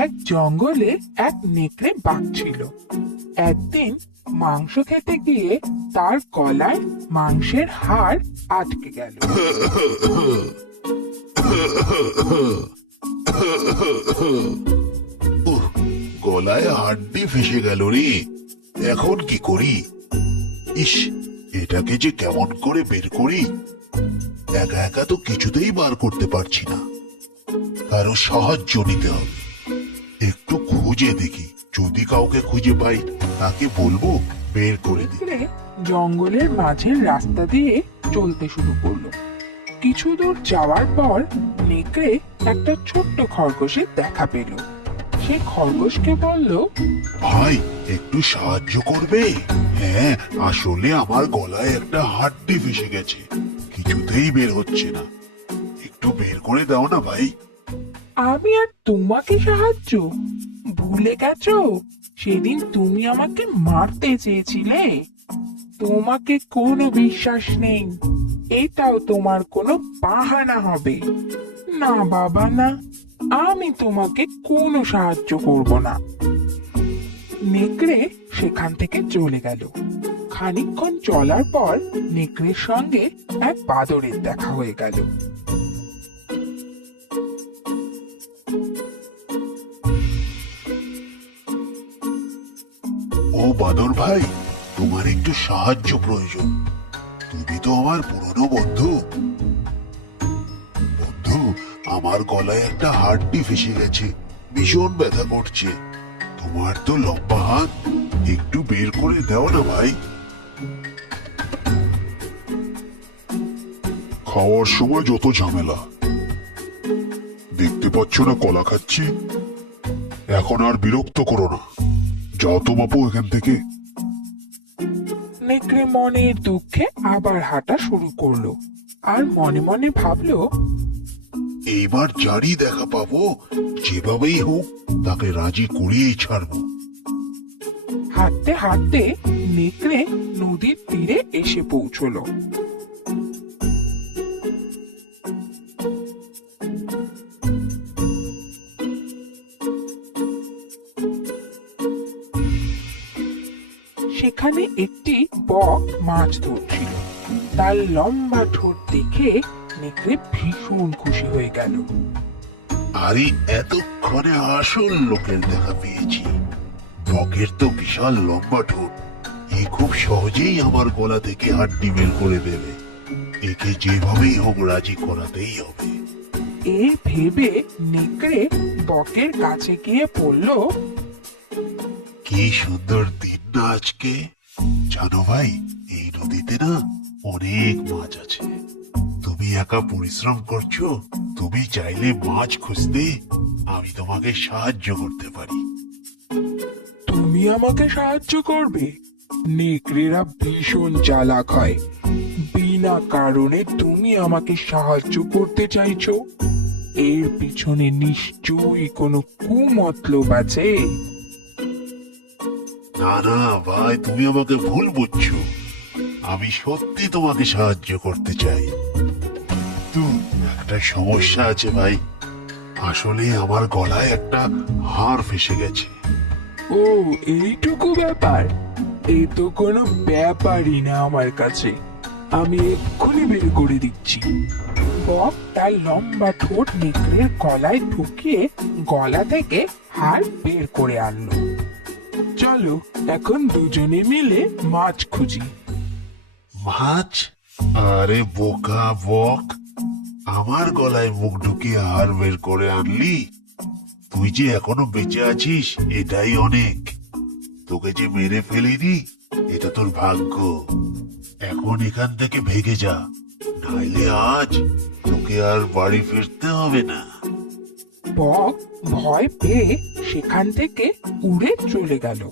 এক জঙ্গলে এক নেকড়ে বাঘ ছিল। একদিন মাংস খেতে গিয়ে তার গলায় মাংসের হাড় আটকে গেল। উহ, গলায় হাড্ডি ফেসে গেল রে। এখন কি করি? ইস, এটাকে যে কেমন করে বের করি। একা একা তো কিছুতেই বার করতে পারছি না, কারো সাহায্য নিতে হবে। একটু খুঁজে দেখি, যদি কাউকে খুঁজে পাই তাকে বলবো বের করে দিতে। নেকড়ে জঙ্গলের মাঝের রাস্তা দিয়ে চলতে শুরু করলো। কিছু দূর যাওয়ার পর নেকড়ে একটা ছোট্ট খরগোশের দেখা পেল। সে খরগোশকে বলল, ভাই, একটু সাহায্য করবে? হ্যাঁ, আসলে আমার গলায় একটা হাড্ডি ফেসে গেছে, কিছুতেই বের হচ্ছে না। একটু বের করে দাও না ভাই। আমি আর তোমাকে সাহায্য? ভুলে গেছো সেদিন তুমি আমাকে মারতে চেয়েছিলে? তোমাকে কোনো বিশ্বাস নেই, এটাও তোমার কোনো বাহানা হবে। না বাবা না, আমি তোমাকে কোনো সাহায্য করব না। নেকড়ে সেখান থেকে চলে গেল। খানিকক্ষণ চলার পর নেকড়ের সঙ্গে এক বাদরের দেখা হয়ে গেল। ও বাদর ভাই, তোমার একটু সাহায্য প্রয়োজন। তুমি তো আমার পুরনো বন্ধু। বন্ধু, আমার গলায় একটা হাড্ডি ফেসে গেছে, ভীষণ ব্যথা করছে। তোমার তো লম্বা হাত, একটু বের করে দাও না ভাই। খাওয়ার সময় যত ঝামেলা, দেখতে পাচ্ছ না কলা খাচ্ছি? এখন আর বিরক্ত করো না, যাও তো বাপু এখান থেকে। নেকড়ে মনের দুঃখে আবার হাঁটা শুরু করলো আর মনে মনে ভাবলো, এইবার যারই দেখা পাবো, যেভাবেই হোক তাকে রাজি করিয়েই ছাড়বো। হাঁটতে হাঁটতে নেকড়ে নদীর তীরে এসে পৌঁছলো। সেখানে একটি বক মাছ ধরছিল। তার লম্বা ঠোঁট দেখে নেকড়ে ভীষণ খুশি হয়ে গেল। আরে, এতক্ষণে আসল লোকের দেখা পেয়েছি। বকের তো বিশাল লম্বা ঠোঁট, এ খুব সহজেই আমার গলা থেকে হাড্ডি বের করে দেবে। একে যেভাবেই হোক রাজি করাতেই হবে। এই ভেবে নেকড়ে বকের কাছে গিয়ে বলল, কি সুন্দর দিন না আজকে। জানো ভাই, এই নদীতে না অনেক মাছ আছে। তুমি একা পরিশ্রম করছো, তুমি চাইলে মাছ খুঁজতে আমি তোমাকে সাহায্য করতে পারি। তুমি আমাকে সাহায্য করবে? নেকড়েরা ভীষণ চালাক হয়। বিনা কারণে তুমি আমাকে সাহায্য করতে চাইছো? এর পিছনে নিশ্চয়ই কোনো কুমতলব আছে। না না ভাই, তুমি আমাকে ভুল বুঝছো। আমি সত্যি তোমাকে সাহায্য করতে চাই, কিন্তু একটা সমস্যা আছে ভাই। আসলে আমার গলায় একটা হাড় ফেসে গেছে। ও, এইটুকু ব্যাপার? এ তো কোনো ব্যাপারই না আমার কাছে। আমি এক্ষুনি বের করে দিচ্ছি। বক তার লম্বা ঠোঁট নেকড়ের গলায় ঢুকিয়ে গলা থেকে হাড় বের করে আনলো। চলো এখন দুজনে মিলে মাছ খুঁজি। মাছ? আরে বোকা বক, আমার গলায় মুখ ঢুকিয়ে হাড় বের করে আনলি? তুই যে এখনো বেঁচে আছিস এটাই অনেক। তোকে যে মেরে ফেলিনি, এটা তোর ভাগ্য। এখন এখান থেকে ভেগে যা, নাইলে আজ তোকে আর বাড়ি ফিরতে হবে না। বক ভয় পেয়ে সেখান থেকে উড়ে চলে গেল।